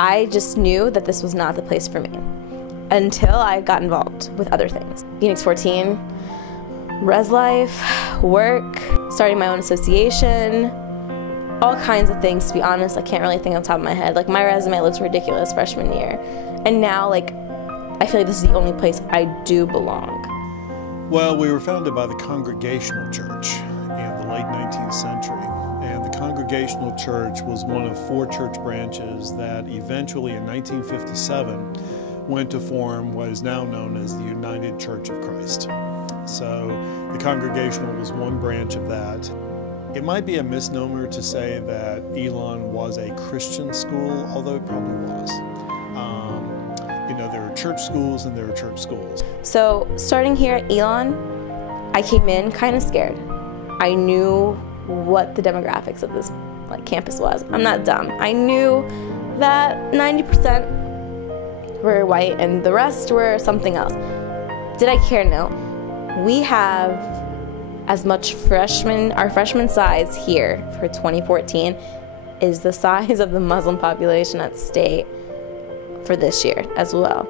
I just knew that this was not the place for me until I got involved with other things. Phoenix 14, res life, work, starting my own association, all kinds of things. To be honest, I can't really think on top of my head. Like, my resume looks ridiculous freshman year. And now, like, I feel like this is the only place I do belong. Well, we were founded by the Congregational Church in the late 19th century. And the Congregational Church was one of 4 church branches that eventually in 1957 went to form what is now known as the United Church of Christ. So the Congregational was one branch of that. It might be a misnomer to say that Elon was a Christian school, although it probably was. You know, there are church schools and there are church schools. So starting here at Elon, I came in kind of scared. I knew what the demographics of this campus was. I'm not dumb. I knew that 90% were white and the rest were something else. Did I care? No. We have as much our freshman size here for 2014 is the size of the Muslim population at state for this year as well.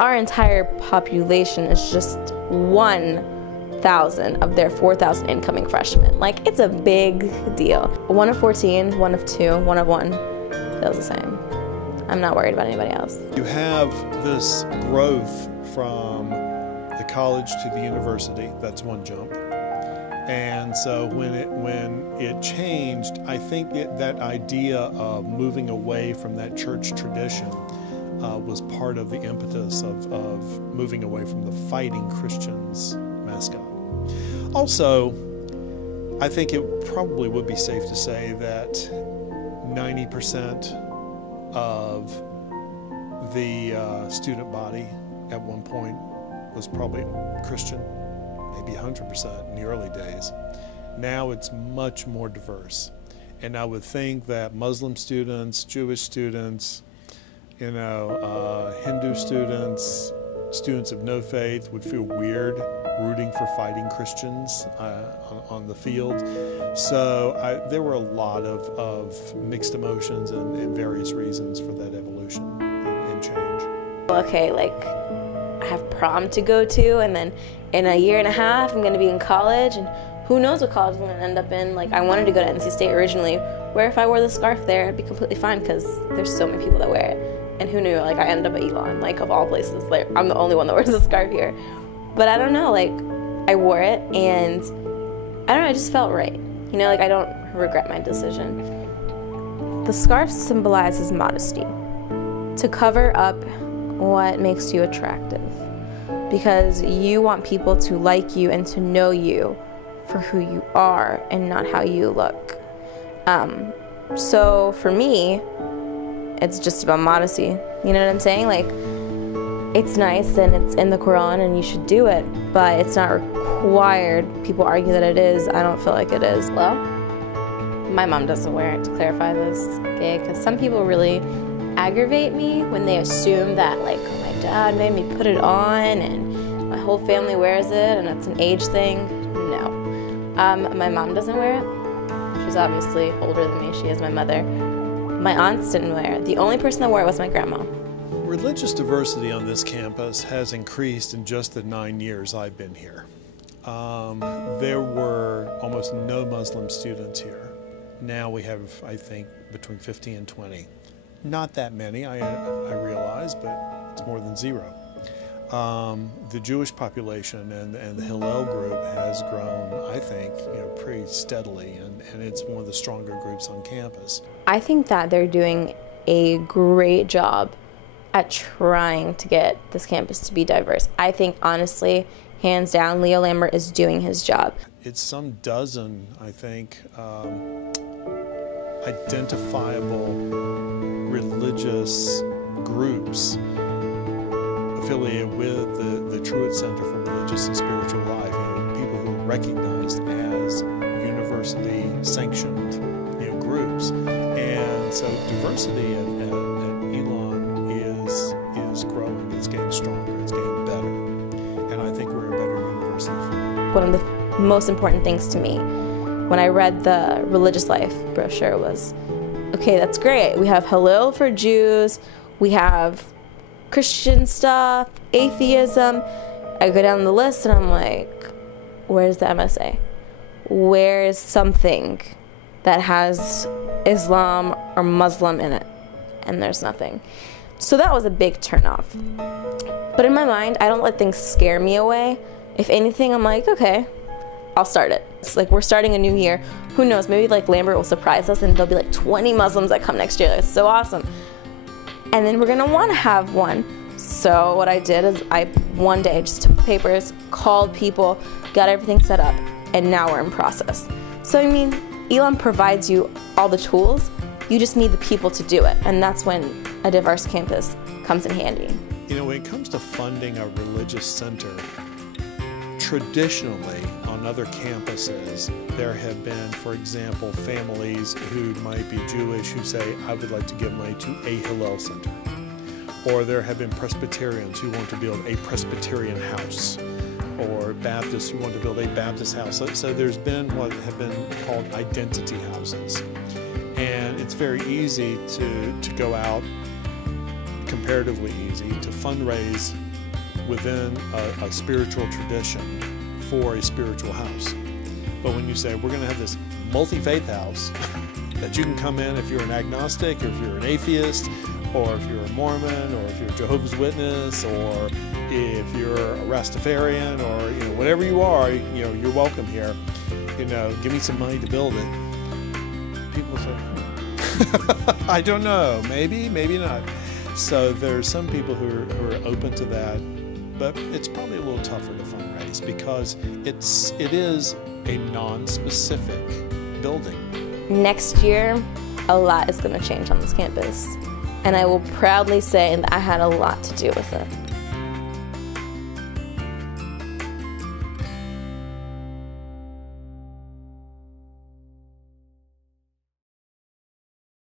Our entire population is just 1,000 of their 4,000 incoming freshmen. Like, it's a big deal. 1 of 14, 1 of 2, 1 of 1 feels the same. I'm not worried about anybody else. You have this growth from the college to the university. That's one jump. And so when it changed, I think that idea of moving away from that church tradition was part of the impetus of moving away from the Fighting Christians mascot. Also, I think it probably would be safe to say that 90% of the student body at one point was probably Christian, maybe 100% in the early days. Now it's much more diverse. And I would think that Muslim students, Jewish students, Hindu students, students of no faith would feel weird rooting for Fighting Christians on the field. So there were a lot of mixed emotions and various reasons for that evolution and change. Okay, like, I have prom to go to, and then in a year and a half I'm going to be in college, and who knows what college I'm going to end up in. Like, I wanted to go to NC State originally, where if I wore the scarf there, I'd be completely fine because there's so many people that wear it. And who knew, like, I ended up at Elon, like, of all places. Like, I'm the only one that wears a scarf here. But I don't know, like, I wore it, and I don't know, I just felt right. You know, like, I don't regret my decision. The scarf symbolizes modesty, to cover up what makes you attractive, because you want people to like you and to know you for who you are and not how you look. So for me, it's just about modesty. You know what I'm saying? Like, it's nice and it's in the Quran and you should do it, but it's not required. People argue that it is. I don't feel like it is. Well, my mom doesn't wear it, to clarify this, okay? Because some people really aggravate me when they assume that, like, my dad made me put it on and my whole family wears it and it's an age thing. No. My mom doesn't wear it. She's obviously older than me. She is my mother. My aunts didn't wear it. The only person that wore it was my grandma. Religious diversity on this campus has increased in just the 9 years I've been here. There were almost no Muslim students here. Now we have, I think, between 50 and 20. Not that many, I realize, but it's more than zero. The Jewish population and the Hillel group has grown, I think, pretty steadily, and it's one of the stronger groups on campus. I think that they're doing a great job at trying to get this campus to be diverse. I think, honestly, hands down, Leo Lambert is doing his job. It's some dozen, I think, identifiable religious groups affiliated with the Truett Center for Religious and Spiritual Life. People who are recognized as university-sanctioned groups. And so diversity at Elon is growing, it's getting stronger, it's getting better. And I think we're a better university for it. One of the most important things to me when I read the religious life brochure was okay, that's great. We have Hillel for Jews, we have Christian stuff, atheism. I go down the list and I'm like, where's the MSA? Where's something that has Islam or Muslim in it? And there's nothing. So that was a big turnoff. But in my mind, I don't let things scare me away. If anything, I'm like, okay, I'll start it. It's like we're starting a new year. Who knows, maybe like Lambert will surprise us and there'll be like 20 Muslims that come next year. It's so awesome. And then we're gonna wanna have one. So what I did is I, one day, just took the papers, called people, got everything set up, and now we're in process. So I mean, Elon provides you all the tools, you just need the people to do it. And that's when a diverse campus comes in handy. You know, when it comes to funding a religious center, traditionally on other campuses, there have been, for example, families who might be Jewish who say, I would like to give money to a Hillel center. Or there have been Presbyterians who want to build a Presbyterian house, or Baptists who want to build a Baptist house. So there's been what have been called identity houses. And it's very easy to go out, comparatively easy, to fundraise within a spiritual tradition for a spiritual house. But when you say, we're going to have this multi-faith house that you can come in if you're an agnostic, or if you're an atheist, or if you're a Mormon, or if you're a Jehovah's Witness, or if you're a Rastafarian, or whatever you are, you're welcome here. Give me some money to build it. People say, I don't know, maybe not. So there's some people who are open to that, but it's probably a little tougher to fundraise because it is a non-specific building. Next year, a lot is going to change on this campus. And I will proudly say that I had a lot to do with it.